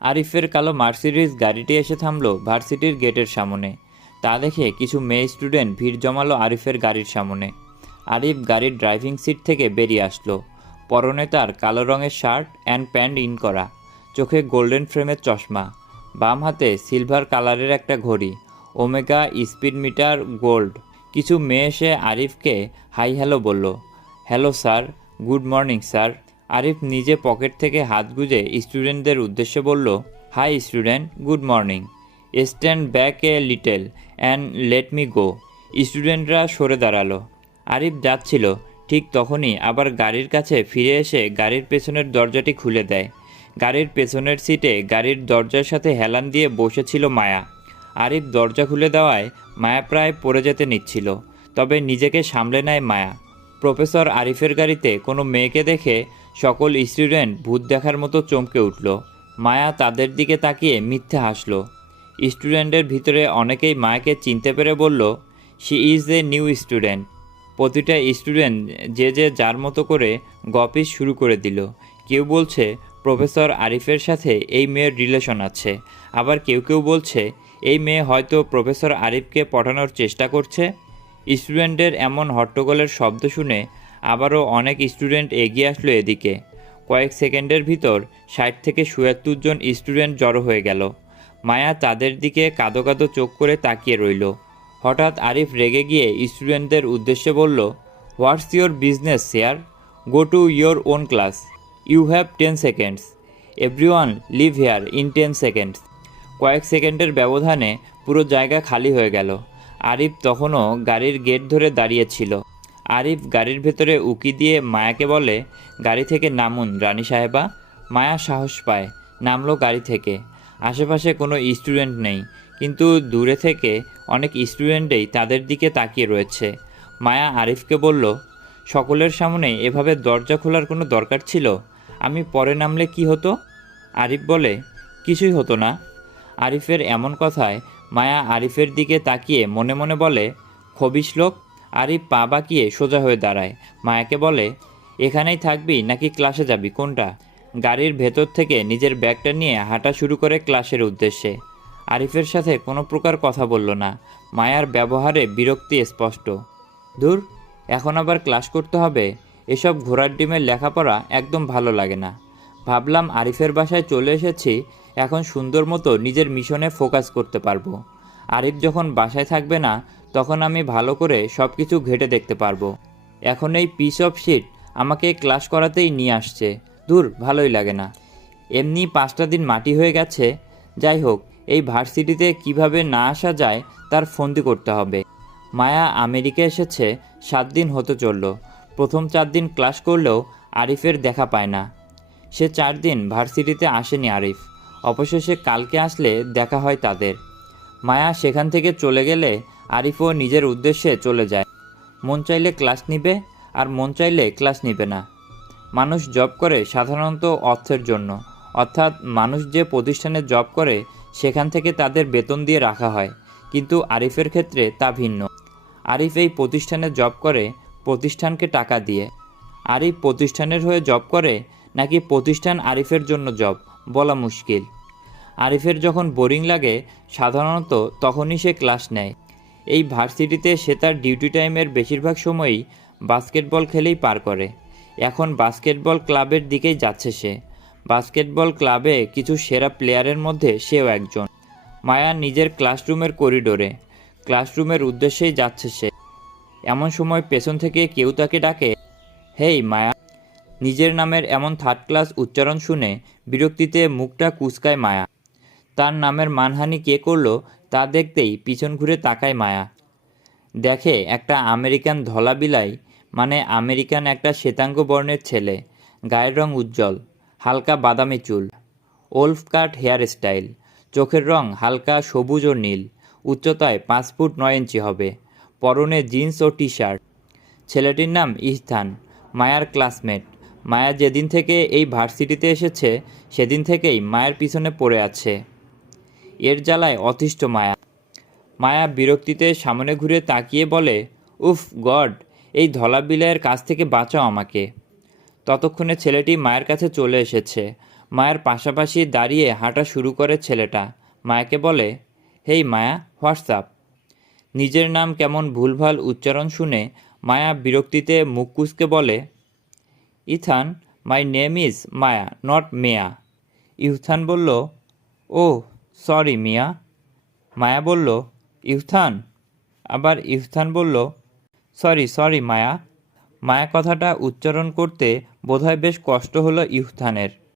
আরিফের কালো মার্সিডিজ গাড়িটি এসে থামল ভার্সিটির গেটের সামনে। তা দেখে কিছু মেয়ে স্টুডেন্ট ভিড় জমালো আরিফের গাড়ির সামনে। আরিফ গাড়ির ড্রাইভিং সিট থেকে বেরিয়ে আসলো। পরনে তার কালো রঙের শার্ট অ্যান্ড প্যান্ট ইন করা। চোখে গোল্ডেন ফ্রেমের চশমা। বাম হাতে সিলভার কালারের একটা ঘড়ি। Omega speed meter gold. কিছু মেয়ে এসে আরিফকে হাই হ্যালো বলল। Hello sir, good morning sir. Arif নিজে পকেট থেকে হাত গুজে স্টুডেন্টদের উদ্দেশ্যে বলল, hi student, good morning. Stand back a little and let me go. স্টুডেন্টরা সরে দাঁড়াল। আরিফ যাচ্ছিল। ঠিক তখনই আবার গাড়ির কাছে ফিরে এসে গাড়ির পেছনের দরজাটি খুলে দেয়। গাড়ির পেছনের সিটে গাড়ির দরজার সাথে হেলান দিয়ে বসেছিল মায়া। আরিফ দরজা খুলে দেওয়ায় মায়া প্রায় পড়ে যেতে নিচ্ছিল, তবে নিজেকে সামলে নেয় মায়া। প্রফেসর আরিফের গাড়িতে কোনো মেয়েকে দেখে সকল স্টুডেন্ট ভূত দেখার মতো চমকে উঠল। মায়া তাদের দিকে তাকিয়ে মিথ্যে হাসলো। স্টুডেন্টের ভিতরে অনেকেই মায়াকে চিনতে পেরে বলল she is a new student প্রতিটা স্টুডেন্ট যে যে যার মতো করে গপিস শুরু করে দিল। কেউ বলছে, প্রফেসর আরিফের সাথে এই মেয়ের রিলেশন আছে। আবার কেউ কেউ বলছে, এই মেয়ে হয়তো প্রফেসর আরিফকে পটানোর চেষ্টা করছে? স্টুডেন্টের এমন হট্টগোলের শব্দ শুনে আবারও অনেক স্টুডেন্ট এগিয়ে আসলো এদিকে। কয়েক সেকেন্ডের ভিতর ষাট থেকে সুয়াত্তর জন স্টুডেন্ট জড়ো হয়ে গেল। মায়া তাদের দিকে কাদো কাদো চোখ করে তাকিয়ে রইল। হঠাৎ আরিফ রেগে গিয়ে স্টুডেন্টদের উদ্দেশ্যে বলল what's your business there go to your own class you have ten seconds everyone leave here in ten seconds কয়েক সেকেন্ডের ব্যবধানে পুরো জায়গা খালি হয়ে গেল। আরিফ তখনও গাড়ির গেট ধরে দাঁড়িয়েছিল আরিফ গাড়ির ভেতরে উকি দিয়ে মায়াকে বলে, গাড়ি থেকে নামুন, রানী সাহেবা। মায়া সাহস পায়, নামলো গাড়ি থেকে। আশেপাশে কোনো স্টুডেন্ট নেই, কিন্তু দূরে থেকে অনেক স্টুডেন্টেই তাদের দিকে তাকিয়ে রয়েছে। মায়া আরিফকে বলল, সকলের সামনে এভাবে দরজা খোলার কোনো দরকার ছিল? আমি পরে নামলে কি হতো? আরিফ বলে, কিছুই হতো না। আরিফের এমন কথায় মায়া আরিফের দিকে তাকিয়ে মনে মনে বলে খবিস লোক আরিফ পা বাঁকিয়ে সোজা হয়ে দাঁড়ায়। মায়াকে বলে, এখানেই থাকবি নাকি ক্লাসে যাবি? কোনটা? গাড়ির ভেতর থেকে নিজের ব্যাগটা নিয়ে হাঁটা শুরু করে ক্লাসের উদ্দেশ্যে। আরিফের সাথে কোনো প্রকার কথা বলল না। মায়ার ব্যবহারে বিরক্তি স্পষ্ট। ধুর, এখন আবার ক্লাস করতে হবে? এসব ঘোড়ার ডিমের লেখাপড়া একদম ভালো লাগে না। ভাবলাম আরিফের বাসায় চলে এসেছি, এখন সুন্দর মতো নিজের মিশনে ফোকাস করতে পারব। আরিফ যখন বাসায় থাকবে না তখন আমি ভালো করে সব কিছু ঘেটে দেখতে পারব। এখন এই পিস অফ শিট আমাকে ক্লাস করাতেই নিয়ে আসছে। দূর, ভালোই লাগে না। এমনি পাঁচটা দিন মাটি হয়ে গেছে। যাই হোক, এই ভার্সিটিতে কীভাবে না আসা যায় তার ফন্দি করতে হবে। মায়া আমেরিকা এসেছে, সাত দিন হতে চলল। প্রথম চার দিন ক্লাস করলেও আরিফের দেখা পায় না। সে চার দিন ভার্সিটিতে আসেনি আরিফ। অবশেষে কালকে আসলে দেখা হয় তাদের। মায়া সেখান থেকে চলে গেলে আরিফও নিজের উদ্দেশ্যে চলে যায়। মন চাইলে ক্লাস নিবে আর মন চাইলে ক্লাস নিবে না। মানুষ জব করে সাধারণত অর্থের জন্য। অর্থাৎ মানুষ যে প্রতিষ্ঠানে জব করে, সেখান থেকে তাদের বেতন দিয়ে রাখা হয়। কিন্তু আরিফের ক্ষেত্রে তা ভিন্ন। আরিফ এই প্রতিষ্ঠানে জব করে, প্রতিষ্ঠানকে টাকা দিয়ে। আরিফ প্রতিষ্ঠানের হয়ে জব করে, নাকি প্রতিষ্ঠান আরিফের জন্য জব? বলা মুশকিল। আরিফের যখন বোরিং লাগে, সাধারণত তখনই সে ক্লাস নেয়। এই ভার্সিটিতে সে তার ডিউটি টাইমের বেশিরভাগ সময়ই বাস্কেটবল খেলেই পার করে। এখন বাস্কেটবল ক্লাবের দিকেই যাচ্ছে সে। বাস্কেটবল ক্লাবে কিছু সেরা প্লেয়ারের মধ্যে সেও একজন। মায়া নিজের ক্লাসরুমের করিডোরে। ক্লাসরুমের উদ্দেশ্যেই যাচ্ছে সে। এমন সময় পেছন থেকে কেউ তাকে ডাকে, হেই, মায়া। নিজের নামের এমন থার্ড ক্লাস উচ্চারণ শুনে বিরক্তিতে মুখটা কুচকায় মায়া। তার নামের মানহানি কে করল তা দেখতেই পিছন ঘুরে তাকায় মায়া। দেখে একটা আমেরিকান ধলা বিলাই মানে আমেরিকান একটা শ্বেতাঙ্গ বর্ণের ছেলে, গায়ের রং উজ্জ্বল, হালকা বাদামি চুল, ওল্ফ কাট হেয়ার স্টাইল, চোখের রং হালকা সবুজ ও নীল, উচ্চতায় পাঁচ ফুট নয় ইঞ্চি হবে, পরনে জিন্স ও টি শার্ট ছেলেটির নাম ইহতান মায়ার ক্লাসমেট। মায়া যেদিন থেকে এই ভার্সিটিতে এসেছে, সেদিন থেকেই মায়ের পিছনে পড়ে আছে। এর জ্বালায় অতিষ্ঠ মায়া। মায়া বিরক্তিতে সামনে ঘুরে তাকিয়ে বলে, উফ, গড, এই ধলা বিলাইয়ের কাছ থেকে বাঁচাও আমাকে। ততক্ষণে ছেলেটি মায়ের কাছে চলে এসেছে। মায়ের পাশাপাশি দাঁড়িয়ে হাঁটা শুরু করে ছেলেটা। মায়াকে বলে, হেই মায়া হোয়াটসঅ্যাপ নিজের নাম কেমন ভুলভাল উচ্চারণ শুনে মায়া বিরক্তিতে মুখ কুচকে বলে, Ethan, my name is Maya, not Meya. Ethan বলল ও সরি, মিয়া। মায়া বলল, ইউথান। আবার ইউথান বলল, সরি সরি, মায়া। মায়া কথাটা উচ্চারণ করতে বোধহয় বেশ কষ্ট হলো ইউথানের।